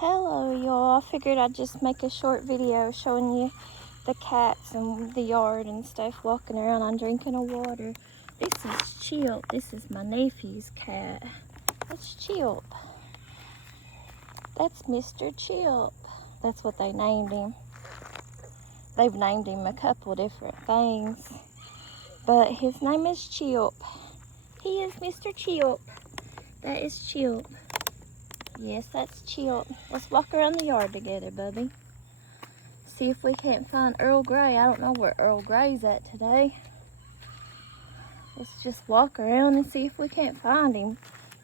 Hello y'all, I figured I'd just make a short video showing you the cats and the yard and stuff walking around. I'm drinking a water. This is Chilp. This is my nephew's cat. That's Chilp. That's Mr. Chilp. That's what they named him. They've named him a couple different things, but his name is Chilp. He is Mr. Chilp. That is Chilp. Yes, that's Chilp. Let's walk around the yard together, Bubby. See if we can't find Earl Grey. I don't know where Earl Grey's at today. Let's just walk around and see if we can't find him.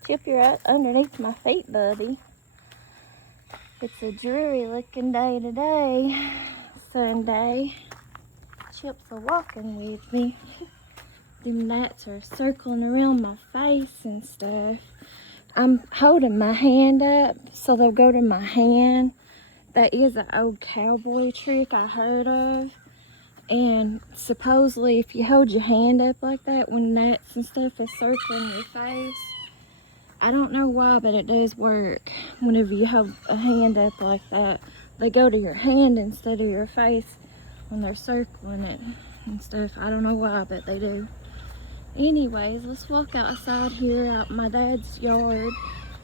Chip, you're out underneath my feet, Bubby. It's a dreary looking day today. Sunday. Chip's a walking with me. Them gnats are circling around my face and stuff. I'm holding my hand up so they'll go to my hand. That is an old cowboy trick I heard of. And supposedly if you hold your hand up like that when gnats and stuff is circling your face, I don't know why, but it does work. Whenever you hold a hand up like that, they go to your hand instead of your face when they're circling it and stuff. I don't know why, but they do. Anyways, let's walk outside here out my dad's yard,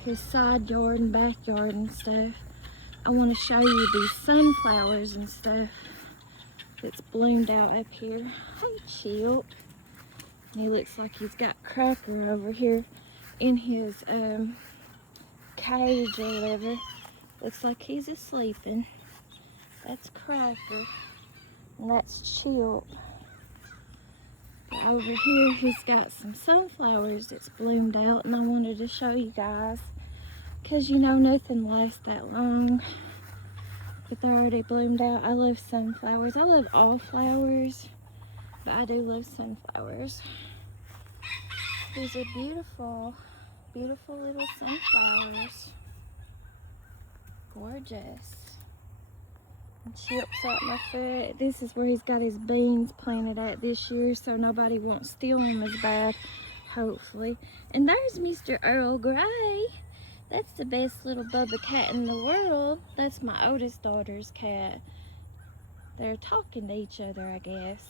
his side yard and backyard and stuff. I want to show you these sunflowers and stuff that's bloomed out up here. Hey, Chilp. He looks like he's got Cracker over here in his cage or whatever. Looks like he's asleeping. That's Cracker. And that's Chilp. Over here he's got some sunflowers that's bloomed out, and I wanted to show you guys because you know nothing lasts that long, but they're already bloomed out. I love sunflowers. I love all flowers, but I do love sunflowers. These are beautiful, beautiful little sunflowers. Gorgeous. And Chip's at my foot. This is where he's got his beans planted at this year, so nobody won't steal them as bad, hopefully. And there's Mr. Earl Grey. That's the best little Bubba cat in the world. That's my oldest daughter's cat. They're talking to each other, I guess.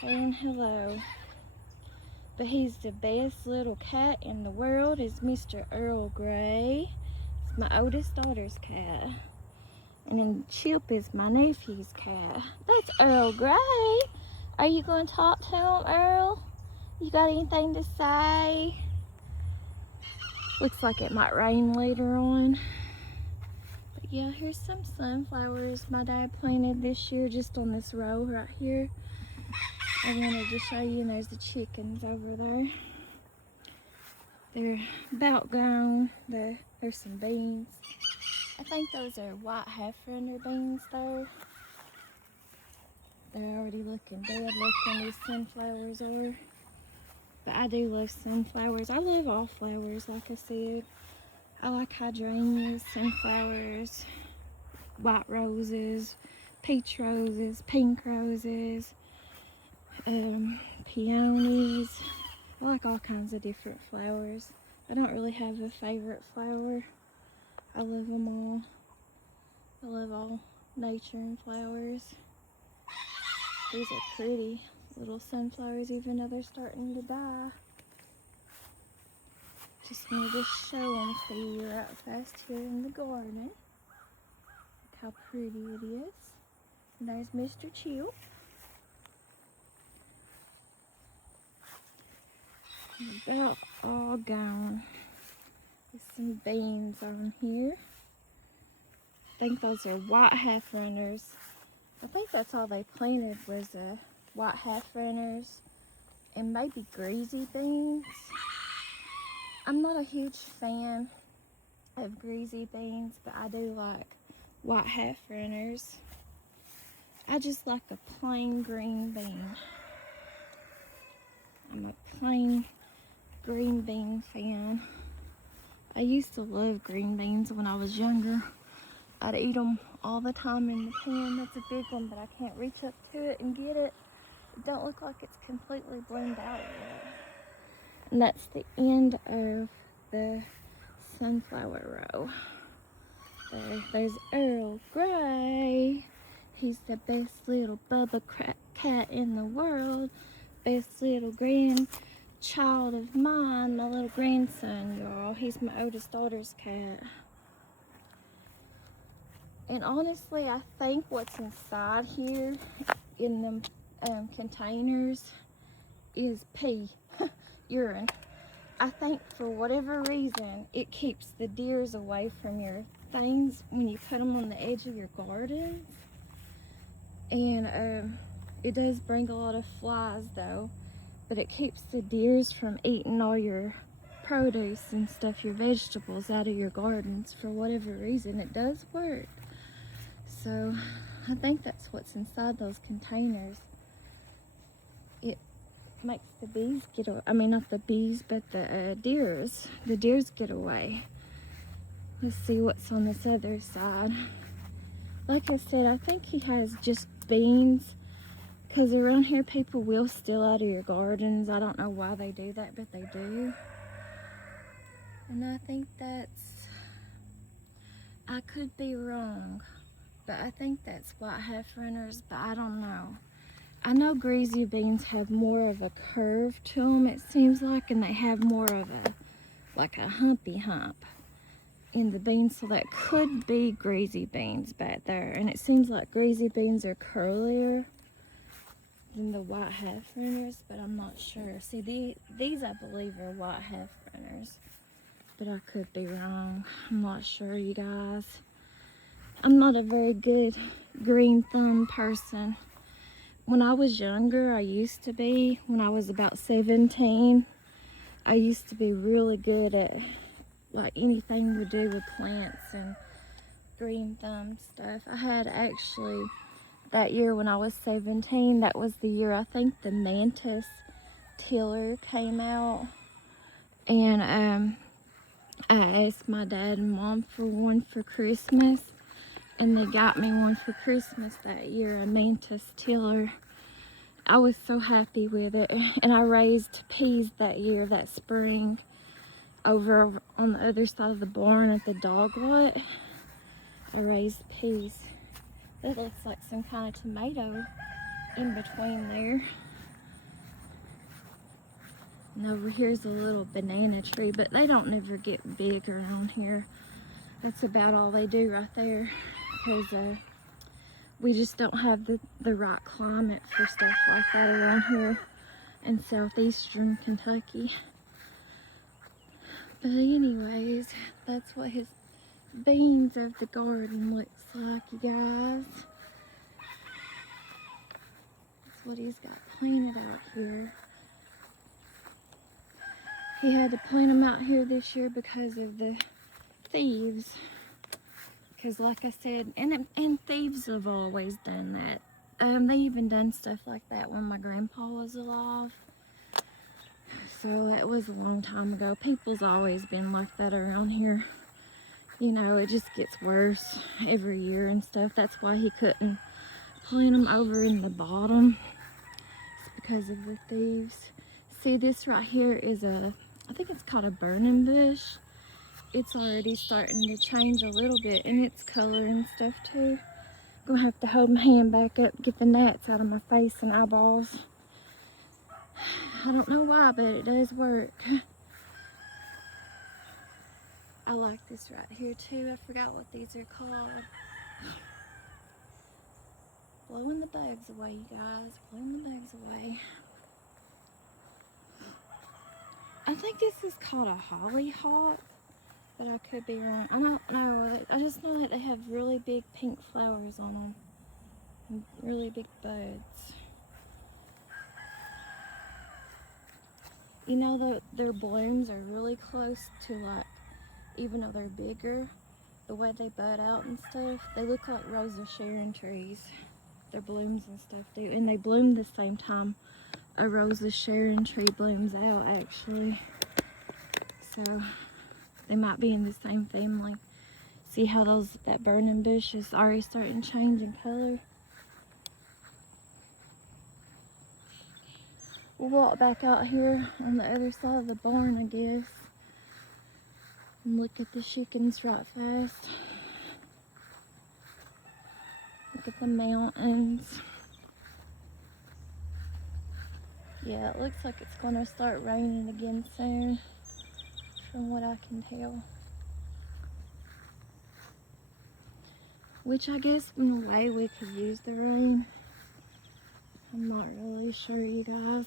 Saying hello. But he's the best little cat in the world is Mr. Earl Grey. It's my oldest daughter's cat. And then Chilp is my nephew's cat. That's Earl Grey. Are you going to talk to him, Earl? You got anything to say? Looks like it might rain later on. But yeah, here's some sunflowers my dad planted this year just on this row right here. I wanted to show you, and there's the chickens over there. They're about gone. There's some beans. I think those are white half-render beans though. They're already looking dead looking, these sunflowers are. But I do love sunflowers. I love all flowers, like I said. I like hydrangeas, sunflowers, white roses, peach roses, pink roses, peonies. I like all kinds of different flowers. I don't really have a favorite flower. I love them all. I love all nature and flowers. These are pretty little sunflowers, even though they're starting to die. Just wanted to show them to you right fast here in the garden. Look how pretty it is. And there's Mr. Chilp. About all gone. There's some beans on here. I think those are white half-runners. I think that's all they planted was white half-runners and maybe greasy beans. I'm not a huge fan of greasy beans, but I do like white half-runners. I just like a plain green bean. I'm a plain green bean fan. I used to love green beans when I was younger. I'd eat them all the time in the pan. That's a big one, but I can't reach up to it and get it. It don't look like it's completely bloomed out yet. And that's the end of the sunflower row. there. There's Earl Grey. He's the best little Bubba cat in the world. Best little grandchild of mine, my little grandson, y'all. He's my oldest daughter's cat. And honestly, I think what's inside here in them containers is pee, urine. I think for whatever reason, it keeps the deers away from your things when you put them on the edge of your gardens. And it does bring a lot of flies though, but it keeps the deers from eating all your produce and stuff, your vegetables out of your gardens. For whatever reason, it does work. So I think that's what's inside those containers. It makes the bees get away. I mean, not the bees, but the deers. The deers get away. Let's see what's on this other side. Like I said, I think he has just beans, because around here people will steal out of your gardens. I don't know why they do that, but they do. And I think that's, I could be wrong, but I think that's white half runners, but I don't know. I know greasy beans have more of a curve to them, it seems like, and they have more of a, like a humpy hump in the beans, so that could be greasy beans back there. And it seems like greasy beans are curlier than the white half runners, but I'm not sure. See, these I believe are white half runners, but I could be wrong. I'm not sure, you guys. I'm not a very good green thumb person. When I was younger, I used to be. When I was about 17, I used to be really good at like anything to do with plants and green thumb stuff. I had actually, that year when I was 17, that was the year I think the Mantis tiller came out. And I asked my dad and mom for one for Christmas, and they got me one for Christmas that year, a Mantis tiller. I was so happy with it. And I raised peas that year, that spring, over on the other side of the barn at the dog lot. I raised peas. That looks like some kind of tomato in between there. And over here's a little banana tree, but they don't never get big around here. That's about all they do right there, because we just don't have the right climate for stuff like that around here in southeastern Kentucky. But anyways, that's what his beans of the garden looks like, you guys. That's what he's got planted out here. He had to plant them out here this year because of the thieves. Because like I said, and thieves have always done that. They even done stuff like that when my grandpa was alive. So that was a long time ago. People's always been like that around here. You know, it just gets worse every year and stuff. That's why he couldn't plant them over in the bottom. It's because of the thieves. See, this right here is I think it's called a burning bush. It's already starting to change a little bit in its color and stuff too. I'm gonna have to hold my hand back up, get the gnats out of my face and eyeballs. I don't know why, but it does work. I like this right here too. I forgot what these are called. Blowing the bugs away, you guys. Blowing the bugs away. I think this is called a hollyhock, but I could be wrong. I don't know. I just know that they have really big pink flowers on them and really big buds. You know, their blooms are really close to, like, even though they're bigger, the way they bud out and stuff, they look like Rose of Sharon trees. Their blooms and stuff do, and they bloom the same time a Rose of Sharon tree blooms out, actually. So they might be in the same family. See how that burning bush is already starting to change in color? We'll walk back out here on the other side of the barn, I guess, and look at the chickens right fast. Look at the mountains. Yeah, it looks like it's gonna start raining again soon, from what I can tell. Which I guess in a way we could use the rain. I'm not really sure, you guys.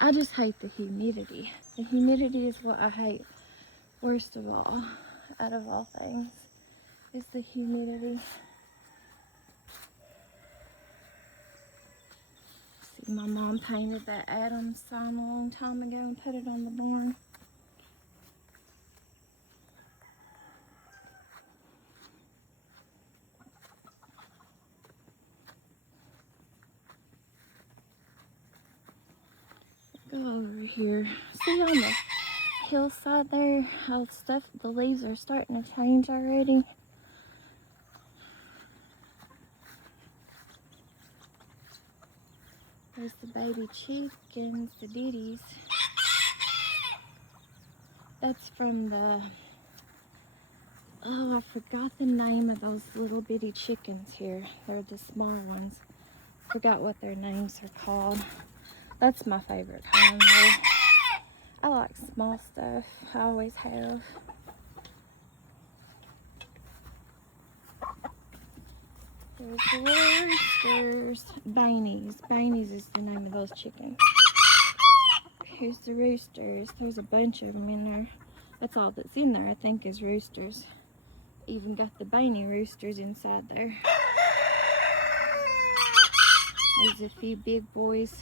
I just hate the humidity. The humidity is what I hate worst of all, out of all things, is the humidity. See, my mom painted that Adams sign a long time ago and put it on the barn. Go over here. See on the hillside there how the leaves are starting to change already? There's the baby chickens, the ditties. That's from the, oh, I forgot the name of those little bitty chickens here. They're the small ones. Forgot what their names are called. That's my favorite kind though. I like small stuff. I always have. There's the little roosters. Baineys. Baineys is the name of those chickens. Here's the roosters. There's a bunch of them in there. That's all that's in there, I think, is roosters. Even got the Bainey roosters inside there. There's a few big boys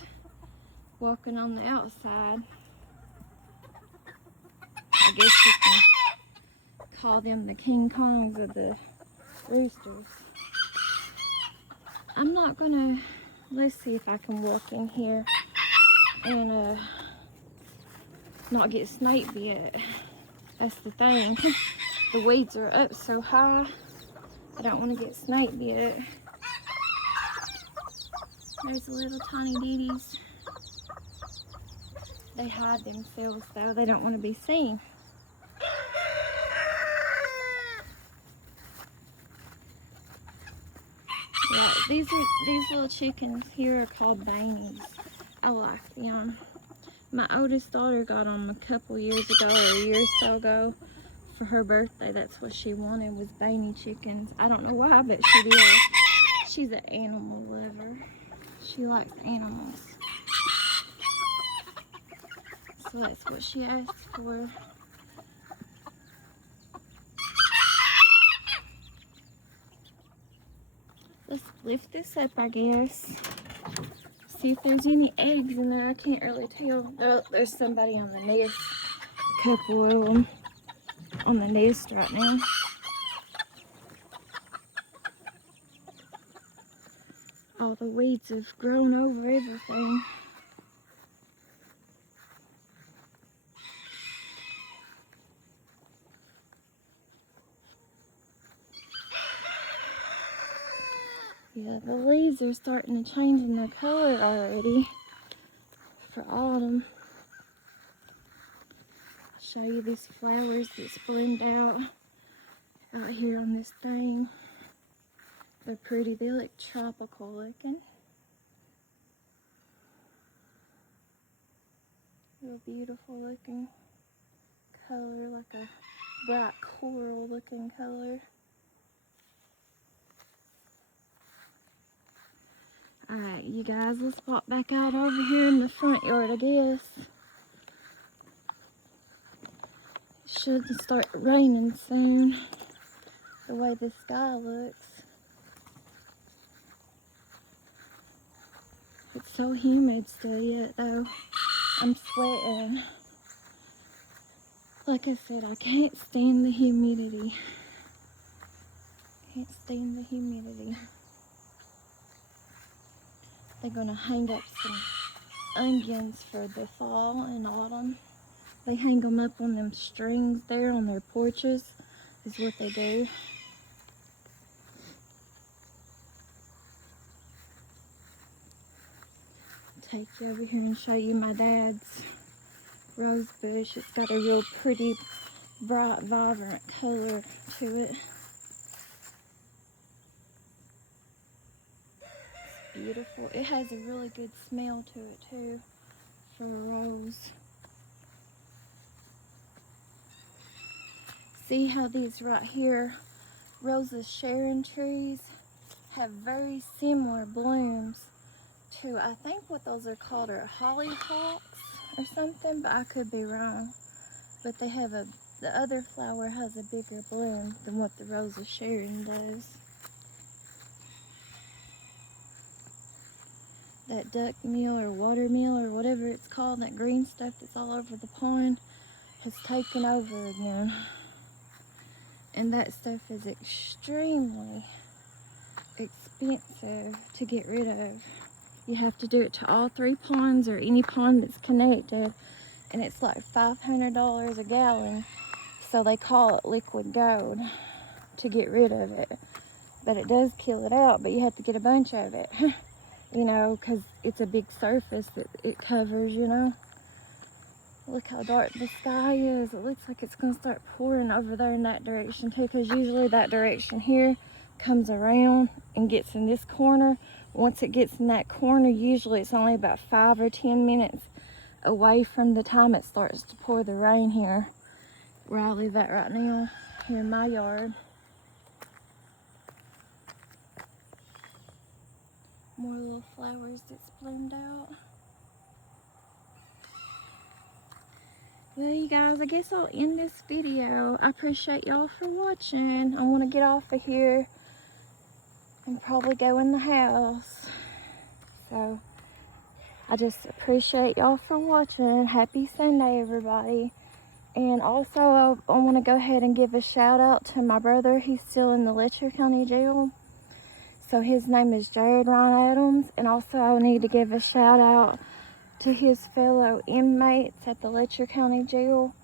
walking on the outside. I guess you can call them the King Kongs of the roosters. I'm not gonna, let's see if I can walk in here and not get snake bit. That's the thing. The weeds are up so high, I don't want to get snake bit. There's the little tiny ditties. They hide themselves though, they don't want to be seen. Yeah, these little chickens here are called Baineys. I like them. My oldest daughter got them a couple years ago, or a year or so ago, for her birthday. That's what she wanted, was Bainey chickens. I don't know why, but she did. She's an animal lover. She likes animals. So that's what she asked for. Let's lift this up, I guess. See if there's any eggs in there. I can't really tell. There's somebody on the nest. A couple of them on the nest right now. All the weeds have grown over everything. Yeah, the leaves are starting to change in their color already for autumn. I'll show you these flowers that's bloomed out here on this thing. They're pretty. They look tropical looking. Real beautiful looking color, like a bright coral looking color. Alright, you guys, let's walk back out over here in the front yard, I guess. It should start raining soon, the way the sky looks. It's so humid still yet, though. I'm sweating. Like I said, I can't stand the humidity. Can't stand the humidity. They're gonna hang up some onions for the fall and autumn. They hang them up on them strings there on their porches, is what they do. Take you over here and show you my dad's rose bush. It's got a real pretty, bright, vibrant color to it. beautiful. It has a really good smell to it too for a rose. See how these right here, Rosa's Sharon trees, have very similar blooms to, I think what those are called are hollyhocks or something, but I could be wrong. But they have the other flower has a bigger bloom than what the Rosa Sharon does. That duck meal or water meal or whatever it's called, that green stuff that's all over the pond, has taken over again. And that stuff is extremely expensive to get rid of. You have to do it to all 3 ponds or any pond that's connected, and it's like $500 a gallon. So they call it liquid gold to get rid of it. But it does kill it out, but you have to get a bunch of it. You know, because it's a big surface that it covers, you know. Look how dark the sky is. It looks like it's going to start pouring over there in that direction too, because usually that direction here comes around and gets in this corner. Once it gets in that corner, usually it's only about 5 or 10 minutes away from the time it starts to pour the rain here, where I live at right now, here in my yard. More little flowers that's bloomed out. Well, you guys, I guess I'll end this video. I appreciate y'all for watching. I want to get off of here and probably go in the house. So, I just appreciate y'all for watching. Happy Sunday, everybody. And also, I want to go ahead and give a shout out to my brother. He's still in the Letcher County Jail. So his name is Jared Ryan Adams. And also, I need to give a shout out to his fellow inmates at the Letcher County Jail.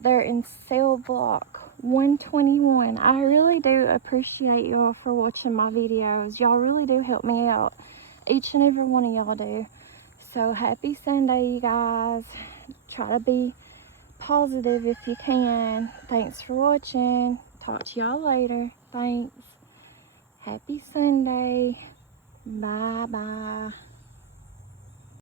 They're in cell block 121. I really do appreciate y'all for watching my videos. Y'all really do help me out. Each and every one of y'all do. So happy Sunday, you guys. Try to be positive if you can. Thanks for watching. Talk to y'all later. Thanks. Happy Sunday. Bye bye.